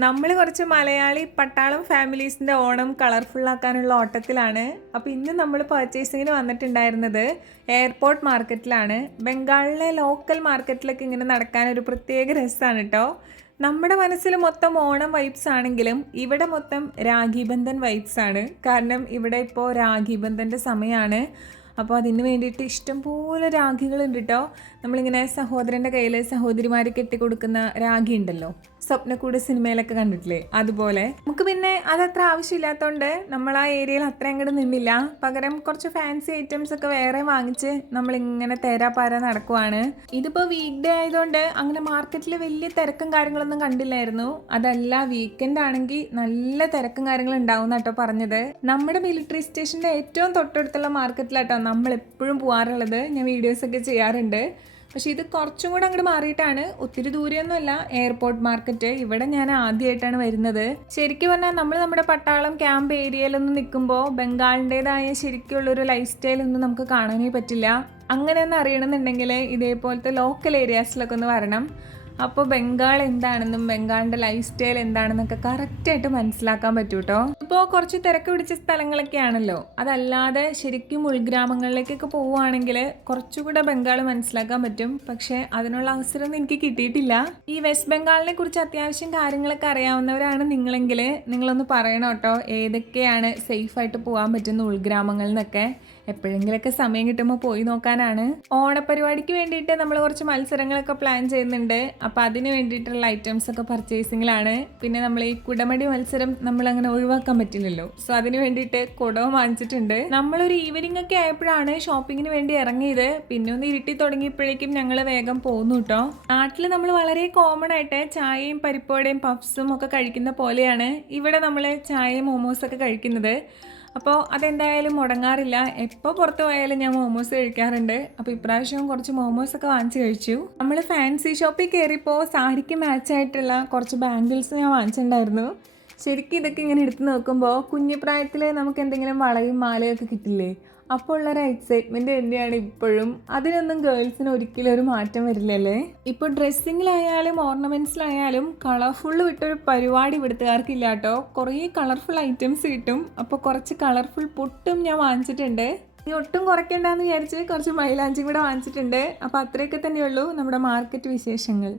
നമ്മൾ കുറച്ച് മലയാളി പട്ടാളം ഫാമിലീസിൻ്റെ ഓണം കളർഫുൾ ആക്കാനുള്ള ഓട്ടത്തിലാണ്. അപ്പോൾ ഇന്ന് നമ്മൾ പർച്ചേസിങ്ങിന് വന്നിട്ടുണ്ടായിരുന്നത് എയർപോർട്ട് മാർക്കറ്റിലാണ്. ബംഗാളിലെ ലോക്കൽ മാർക്കറ്റിലൊക്കെ ഇങ്ങനെ നടക്കാൻ ഒരു പ്രത്യേക രസമാണ് കേട്ടോ. നമ്മുടെ മനസ്സിൽ മൊത്തം ഓണം വൈബ്സ് ആണെങ്കിലും ഇവിടെ മൊത്തം രാഖി ബന്ധൻ വൈബ്സ് ആണ്. കാരണം ഇവിടെ ഇപ്പോൾ രാഖി ബന്ധൻ്റെ സമയമാണ്. അപ്പോൾ അതിന് വേണ്ടിയിട്ട് ഇഷ്ടംപോലെ രാഖികളുണ്ട് കേട്ടോ. നമ്മളിങ്ങനെ സഹോദരൻ്റെ കയ്യിൽ സഹോദരിമാർ കെട്ടിക്കൊടുക്കുന്ന രാഖി ഉണ്ടല്ലോ, സ്വപ്നക്കൂട് സിനിമയിലൊക്കെ കണ്ടിട്ടില്ലേ, അതുപോലെ. നമുക്ക് പിന്നെ അതത്ര ആവശ്യമില്ലാത്തതുകൊണ്ട് നമ്മൾ ആ ഏരിയയിൽ അത്ര അങ്ങോട്ട് നിന്നില്ല. പകരം കുറച്ച് ഫാൻസി ഐറ്റംസ് ഒക്കെ വേറെ വാങ്ങിച്ച് നമ്മളിങ്ങനെ തേരാപ്പാര നടക്കുവാണ്. ഇതിപ്പോൾ വീക്ക് ഡേ ആയതുകൊണ്ട് അങ്ങനെ മാർക്കറ്റിൽ വലിയ തിരക്കും കാര്യങ്ങളൊന്നും കണ്ടില്ലായിരുന്നു. അതല്ല, വീക്കെൻഡ് ആണെങ്കിൽ നല്ല തിരക്കും കാര്യങ്ങളും ഉണ്ടാവും കേട്ടോ പറഞ്ഞത്. നമ്മുടെ മിലിറ്ററി സ്റ്റേഷൻ്റെ ഏറ്റവും തൊട്ടടുത്തുള്ള മാർക്കറ്റിലാട്ടോ നമ്മൾ എപ്പോഴും പോകാറുള്ളത്. ഞാൻ വീഡിയോസൊക്കെ ചെയ്യാറുണ്ട്. പക്ഷേ ഇത് കുറച്ചും കൂടെ അങ്ങോട്ട് മാറിയിട്ടാണ്, ഒത്തിരി ദൂരെയൊന്നുമല്ല എയർപോർട്ട് മാർക്കറ്റ്. ഇവിടെ ഞാൻ ആദ്യമായിട്ടാണ് വരുന്നത്. ശരിക്കും പറഞ്ഞാൽ നമ്മുടെ പട്ടാളം ക്യാമ്പ് ഏരിയയിലൊന്നും നിൽക്കുമ്പോൾ ബംഗാളിൻ്റെതായ ശരിക്കുള്ളൊരു ലൈഫ് സ്റ്റൈലൊന്നും നമുക്ക് കാണാനേ പറ്റില്ല. അങ്ങനെയൊന്നും അറിയണമെന്നുണ്ടെങ്കിൽ ഇതേപോലത്തെ ലോക്കൽ ഏരിയാസിലൊക്കെ ഒന്ന് വരണം. അപ്പോൾ ബംഗാൾ എന്താണെന്നും ബംഗാളിൻ്റെ ലൈഫ് സ്റ്റൈൽ എന്താണെന്നൊക്കെ കറക്റ്റായിട്ട് മനസ്സിലാക്കാൻ പറ്റും കേട്ടോ. ഇപ്പോൾ കുറച്ച് തിരക്ക് പിടിച്ച സ്ഥലങ്ങളൊക്കെ ആണല്ലോ. അതല്ലാതെ ശരിക്കും ഉൾഗ്രാമങ്ങളിലേക്കൊക്കെ പോവുകയാണെങ്കിൽ കുറച്ചുകൂടെ ബംഗാൾ മനസ്സിലാക്കാൻ പറ്റും. പക്ഷേ അതിനുള്ള അവസരമൊന്നും എനിക്ക് കിട്ടിയിട്ടില്ല. ഈ വെസ്റ്റ് ബംഗാളിനെ കുറിച്ച് അത്യാവശ്യം കാര്യങ്ങളൊക്കെ അറിയാവുന്നവരാണ് നിങ്ങളെങ്കിൽ നിങ്ങളൊന്ന് പറയണം കേട്ടോ, ഏതൊക്കെയാണ് സേഫായിട്ട് പോകാൻ പറ്റുന്ന ഉൾഗ്രാമങ്ങളിൽ നിന്നൊക്കെ. എപ്പോഴെങ്കിലൊക്കെ സമയം കിട്ടുമ്പോൾ പോയി നോക്കാനാണ്. ഓണപ്പരിപാടിക്ക് വേണ്ടിയിട്ട് നമ്മൾ കുറച്ച് മത്സരങ്ങളൊക്കെ പ്ലാൻ ചെയ്യുന്നുണ്ട്. അപ്പോൾ അതിന് വേണ്ടിയിട്ടുള്ള ഐറ്റംസ് ഒക്കെ പർച്ചേസിങ്ങിലാണ്. പിന്നെ നമ്മൾ ഈ കുടമടി മത്സരം നമ്മളങ്ങനെ ഒഴിവാക്കാൻ പറ്റില്ലല്ലോ. സോ അതിന് വേണ്ടിയിട്ട് കുടവും വാങ്ങിച്ചിട്ടുണ്ട്. നമ്മളൊരു ഈവനിങ് ഒക്കെ ആയപ്പോഴാണ് ഷോപ്പിങ്ങിന് വേണ്ടി ഇറങ്ങിയത്. പിന്നെ ഒന്ന് ഇരുട്ടി തുടങ്ങിയപ്പോഴേക്കും ഞങ്ങൾ വേഗം പോന്നു കേട്ടോ. നാട്ടിൽ നമ്മൾ വളരെ കോമൺ ആയിട്ട് ചായയും പരിപ്പോടെയും പഫ്സും ഒക്കെ കഴിക്കുന്ന പോലെയാണ് ഇവിടെ നമ്മൾ ചായയും മോമോസൊക്കെ കഴിക്കുന്നത്. അപ്പോൾ അതെന്തായാലും മുടങ്ങാറില്ല. എപ്പോൾ പുറത്ത് പോയാലും ഞാൻ മോമോസ് കഴിക്കാറുണ്ട്. അപ്പോൾ ഇപ്രാവശ്യം കുറച്ച് മോമോസൊക്കെ വാങ്ങിച്ച് കഴിച്ചു. നമ്മൾ ഫാൻസി ഷോപ്പിൽ കയറിയപ്പോൾ സാരിക്ക് മാച്ചായിട്ടുള്ള കുറച്ച് ബാംഗിൾസ് ഞാൻ വാങ്ങിച്ചിട്ടുണ്ടായിരുന്നു. ശരിക്കും ഇതൊക്കെ ഇങ്ങനെ എടുത്ത് നോക്കുമ്പോൾ കുഞ്ഞു പ്രായത്തിൽ നമുക്ക് എന്തെങ്കിലും വളയും മാലയൊക്കെ കിട്ടില്ലേ, അപ്പോൾ ഉള്ളൊരു എക്സൈറ്റ്മെൻറ്റ് തന്നെയാണ് ഇപ്പോഴും. അതിനൊന്നും ഗേൾസിന് ഒരിക്കലും ഒരു മാറ്റം വരില്ലല്ലേ. ഇപ്പോൾ ഡ്രസ്സിങ്ങിലായാലും ഓർണമെൻറ്റ്സിലായാലും കളർഫുള്ള് വിട്ടൊരു പരിപാടി ഇവിടുത്തുകാർക്കില്ല കേട്ടോ. കുറേ കളർഫുൾ ഐറ്റംസ് കിട്ടും. അപ്പോൾ കുറച്ച് കളർഫുൾ പൊട്ടും ഞാൻ വാങ്ങിച്ചിട്ടുണ്ട്. ഇനി ഒട്ടും കുറയ്ക്കണ്ടെന്ന് വിചാരിച്ച് കുറച്ച് മൈലാഞ്ചി കൂടെ വാങ്ങിച്ചിട്ടുണ്ട്. അപ്പോൾ അത്രയൊക്കെ തന്നെയുള്ളൂ നമ്മുടെ മാർക്കറ്റ് വിശേഷങ്ങൾ.